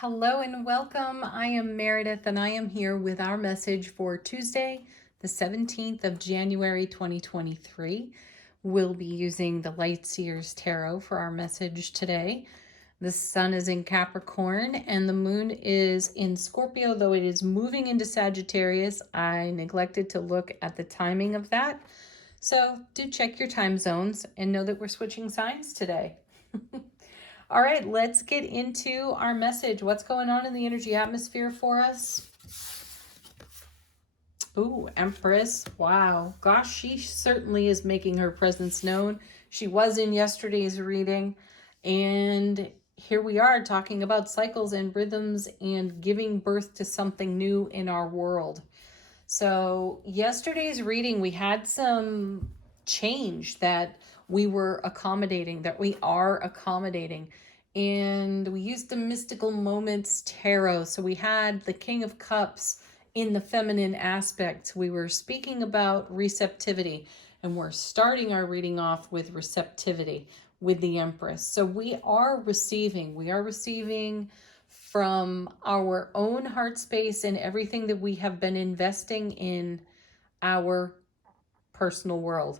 Hello and welcome. I am Meredith and I am here with our message for Tuesday, the 17th of January 2023. We'll be using the Light Seers Tarot for our message today. The sun is in Capricorn and the moon is in Scorpio, though it is moving into Sagittarius. I neglected to look at the timing of that. So do check your time zones and know that we're switching signs today. All right, let's get into our message. What's going on in the energy atmosphere for us? Ooh, Empress. Wow. Gosh, she certainly is making her presence known. She was in yesterday's reading. And here we are talking about cycles and rhythms and giving birth to something new in our world. So yesterday's reading, we had some change that we were accommodating, that we are accommodating. And we used the Mystical Moments Tarot. So we had the King of Cups in the feminine aspect. We were speaking about receptivity, and we're starting our reading off with receptivity with the Empress. So we are receiving from our own heart space and everything that we have been investing in our personal world.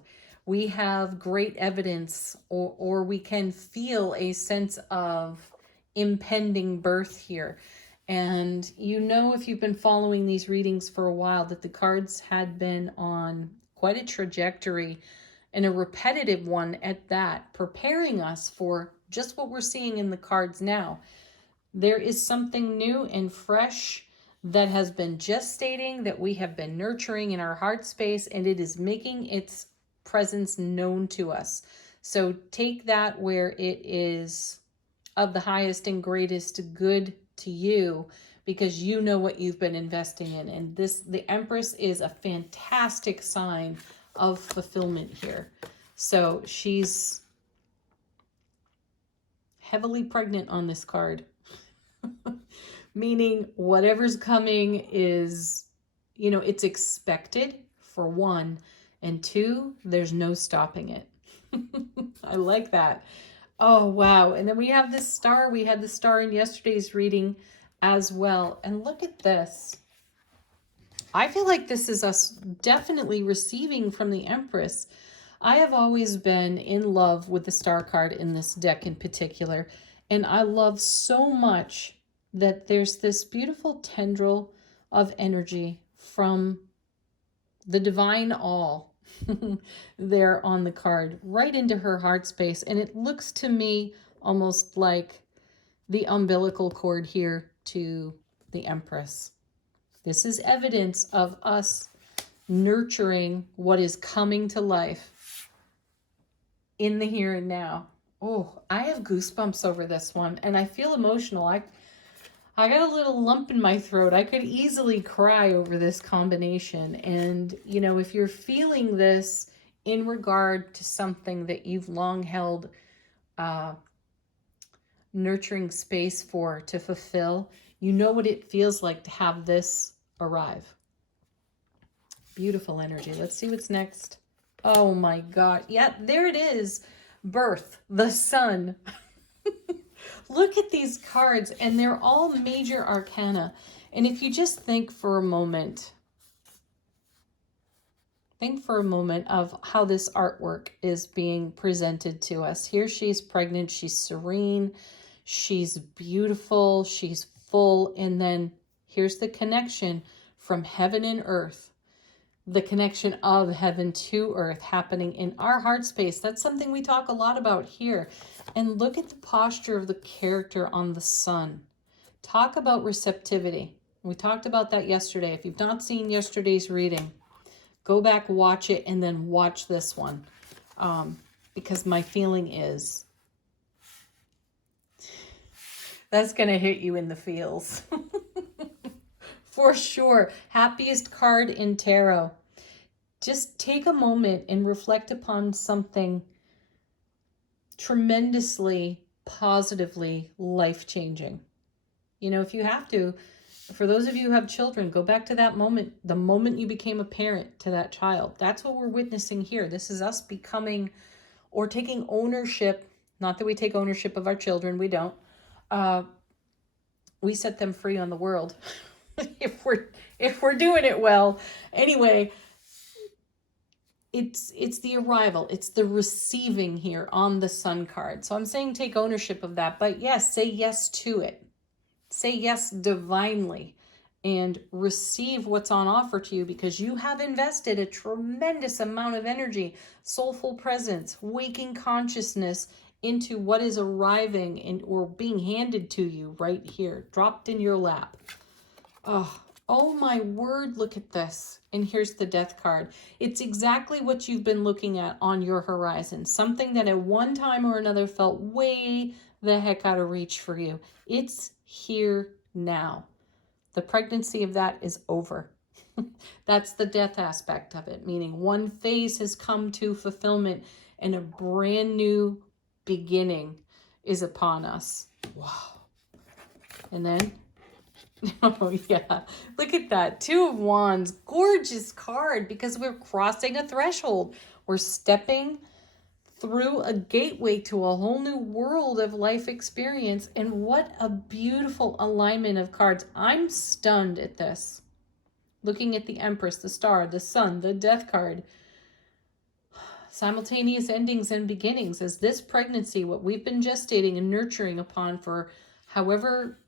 We have great evidence, or we can feel a sense of impending birth here. And you know, if you've been following these readings for a while, that the cards had been on quite a trajectory, and a repetitive one at that, preparing us for just what we're seeing in the cards now. There is something new and fresh that has been gestating, that we have been nurturing in our heart space, and it is making its presence known to us. So take that where it is of the highest and greatest good to you, because you know what you've been investing in. And the Empress is a fantastic sign of fulfillment here. So she's heavily pregnant on this card. Meaning whatever's coming is, it's expected, for one, and two, there's no stopping it. I like that. Oh, wow. And then we have this star. We had the star in yesterday's reading as well. And look at this. I feel like this is us definitely receiving from the Empress. I have always been in love with the star card in this deck in particular. And I love so much that there's this beautiful tendril of energy from the divine all there on the card, right into her heart space. And it looks to me almost like the umbilical cord here to the Empress. This is evidence of us nurturing what is coming to life in the here and now. Oh, I have goosebumps over this one, and I feel emotional. I got a little lump in my throat. I could easily cry over this combination. And, if you're feeling this in regard to something that you've long held nurturing space for, to fulfill, you know what it feels like to have this arrive. Beautiful energy. Let's see what's next. Oh my God. Yeah, there it is. Birth, the sun. Look at these cards, and they're all major arcana. And if you just think for a moment of how this artwork is being presented to us. Here she's pregnant, she's serene, she's beautiful, she's full, and then here's the connection from heaven and earth. The connection of heaven to earth happening in our heart space. That's something we talk a lot about here. And look at the posture of the character on the sun. Talk about receptivity. We talked about that yesterday. If you've not seen yesterday's reading, go back, watch it, and then watch this one. Because my feeling is that's going to hit you in the feels. For sure. Happiest card in tarot. Just take a moment and reflect upon something tremendously, positively life-changing. If you have to, for those of you who have children, go back to that moment, the moment you became a parent to that child. That's what we're witnessing here. This is us becoming or taking ownership. Not that we take ownership of our children, we don't. we set them free on the world. if we're doing it well. Anyway, it's the arrival, it's the receiving here on the Sun card. So I'm saying take ownership of that, but yes, say yes to it. Say yes divinely and receive what's on offer to you, because you have invested a tremendous amount of energy, soulful presence, waking consciousness into what is arriving and or being handed to you right here, dropped in your lap. Oh my word, look at this. And here's the Death card. It's exactly what you've been looking at on your horizon. Something that at one time or another felt way the heck out of reach for you. It's here now. The pregnancy of that is over. That's the death aspect of it, meaning one phase has come to fulfillment and a brand new beginning is upon us. Wow. And then, oh yeah, look at that. 2 of Wands, gorgeous card, because we're crossing a threshold. We're stepping through a gateway to a whole new world of life experience. And what a beautiful alignment of cards. I'm stunned at this. Looking at the Empress, the Star, the Sun, the Death card. Simultaneous endings and beginnings, as this pregnancy, what we've been gestating and nurturing upon for however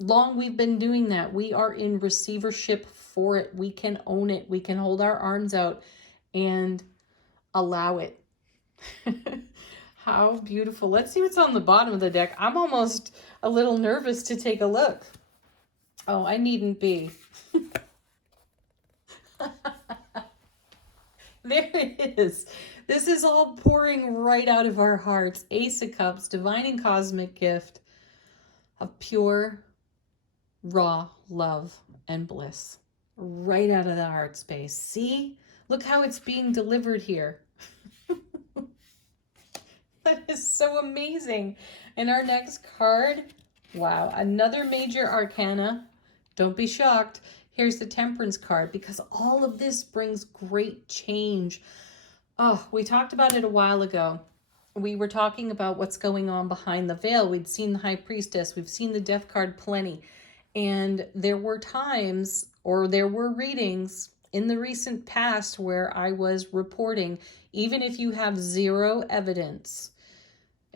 long we've been doing that, we are in receivership for it. We can own it. We can hold our arms out and allow it. How beautiful. Let's see what's on the bottom of the deck. I'm almost a little nervous to take a look. Oh, I needn't be. There it is. This is all pouring right out of our hearts. Ace of Cups, divine and cosmic gift of pure, raw love and bliss. Right out of the heart space. See? Look how it's being delivered here. That is so amazing. And our next card, wow, another major arcana. Don't be shocked. Here's the Temperance card, because all of this brings great change. Oh, we talked about it a while ago. We were talking about what's going on behind the veil. We'd seen the High Priestess. We've seen the Death card plenty. And there were times, or there were readings in the recent past where I was reporting, even if you have zero evidence,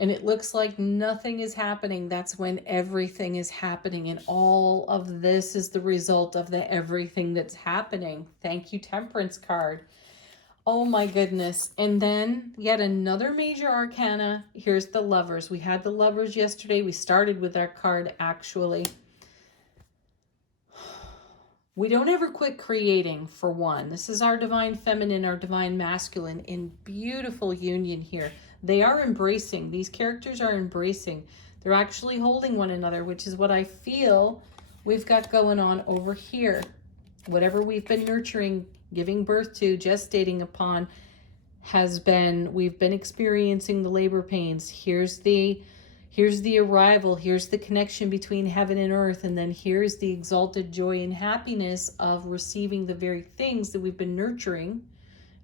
and it looks like nothing is happening, that's when everything is happening. And all of this is the result of the everything that's happening. Thank you, Temperance card. Oh my goodness. And then yet another major arcana. Here's the Lovers. We had the Lovers yesterday. We started with our card, actually. We don't ever quit creating, for one. This is our divine feminine, our divine masculine in beautiful union here. They are embracing. These characters are embracing. They're actually holding one another, which is what I feel we've got going on over here. Whatever we've been nurturing, giving birth to, gestating upon, we've been experiencing the labor pains. Here's the arrival. Here's the connection between heaven and earth. And then here's the exalted joy and happiness of receiving the very things that we've been nurturing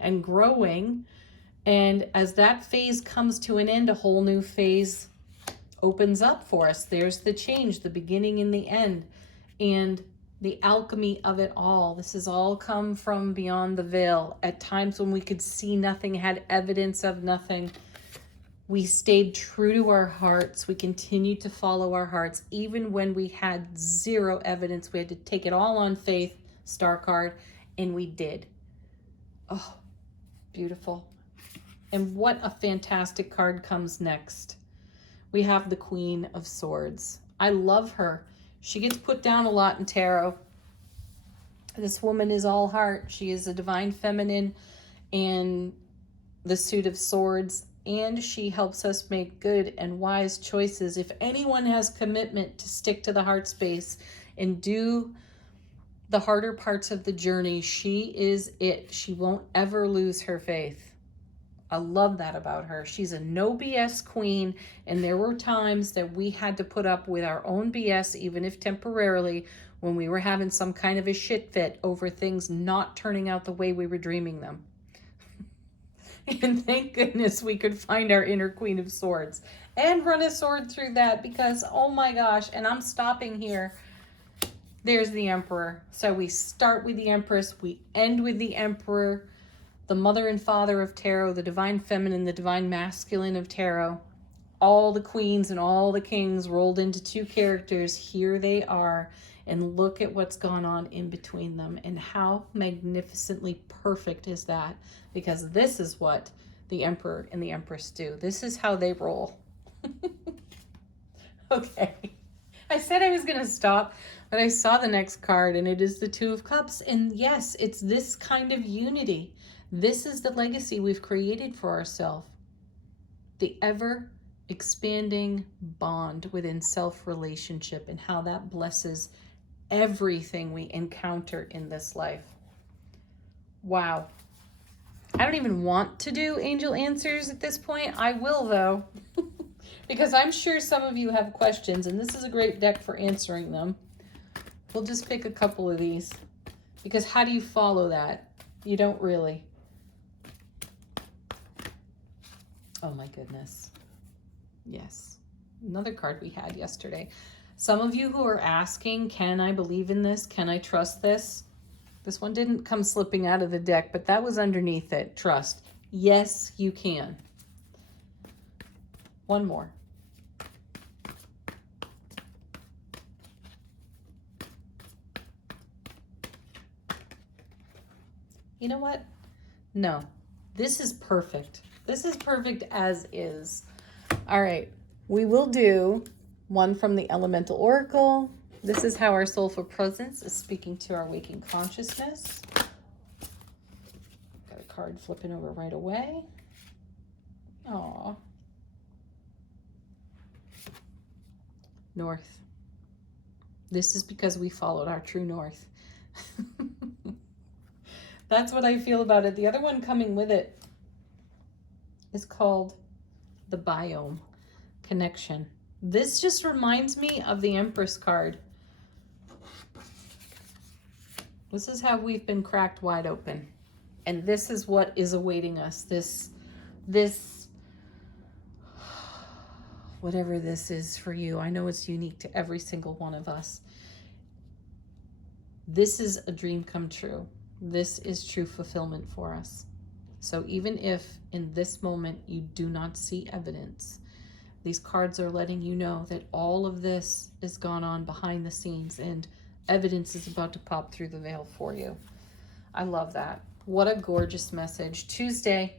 and growing. And as that phase comes to an end, a whole new phase opens up for us. There's the change, the beginning and the end, and the alchemy of it all. This has all come from beyond the veil. At times when we could see nothing, had evidence of nothing, we stayed true to our hearts. We continued to follow our hearts. Even when we had zero evidence, we had to take it all on faith, Star card, and we did. Oh, beautiful. And what a fantastic card comes next. We have the Queen of Swords. I love her. She gets put down a lot in tarot. This woman is all heart. She is a divine feminine in the suit of swords, and she helps us make good and wise choices. If anyone has commitment to stick to the heart space and do the harder parts of the journey, she is it. She won't ever lose her faith. I love that about her. She's a no BS queen, and there were times that we had to put up with our own BS, even if temporarily, when we were having some kind of a shit fit over things not turning out the way we were dreaming them. And thank goodness we could find our inner Queen of Swords and run a sword through that, because, oh my gosh, and I'm stopping here. There's the Emperor. So we start with the Empress, we end with the Emperor, the mother and father of tarot, the divine feminine, the divine masculine of tarot. All the queens and all the kings rolled into two characters. Here they are. And look at what's gone on in between them. And how magnificently perfect is that? Because this is what the Emperor and the Empress do. This is how they roll. Okay. I said I was going to stop, but I saw the next card, and it is the Two of Cups. And yes, it's this kind of unity. This is the legacy we've created for ourselves. The ever expanding bond within self-relationship, and how that blesses everything we encounter in this life. Wow. I don't even want to do angel answers at this point. I will, though, because I'm sure some of you have questions, and this is a great deck for answering them. We'll just pick a couple of these, because how do you follow that? You don't really. Oh my goodness. Yes. Another card we had yesterday. Some of you who are asking, can I believe in this? Can I trust this? This one didn't come slipping out of the deck, but that was underneath it. Trust. Yes, you can. One more. You know what? No, this is perfect. This is perfect as is. All right, we will do one from the Elemental Oracle. This is how our soulful presence is speaking to our waking consciousness. Got a card flipping over right away. Aw. North. This is because we followed our true north. That's what I feel about it. The other one coming with it is called the Biome Connection. This just reminds me of the Empress card. This is how we've been cracked wide open. And this is what is awaiting us. This, whatever this is for you. I know it's unique to every single one of us. This is a dream come true. This is true fulfillment for us. So even if in this moment you do not see evidence, these cards are letting you know that all of this has gone on behind the scenes, and evidence is about to pop through the veil for you. I love that. What a gorgeous message. Tuesday,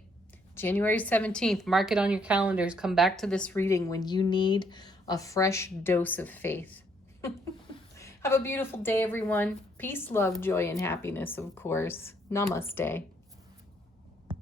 January 17th. Mark it on your calendars. Come back to this reading when you need a fresh dose of faith. Have a beautiful day, everyone. Peace, love, joy, and happiness, of course. Namaste.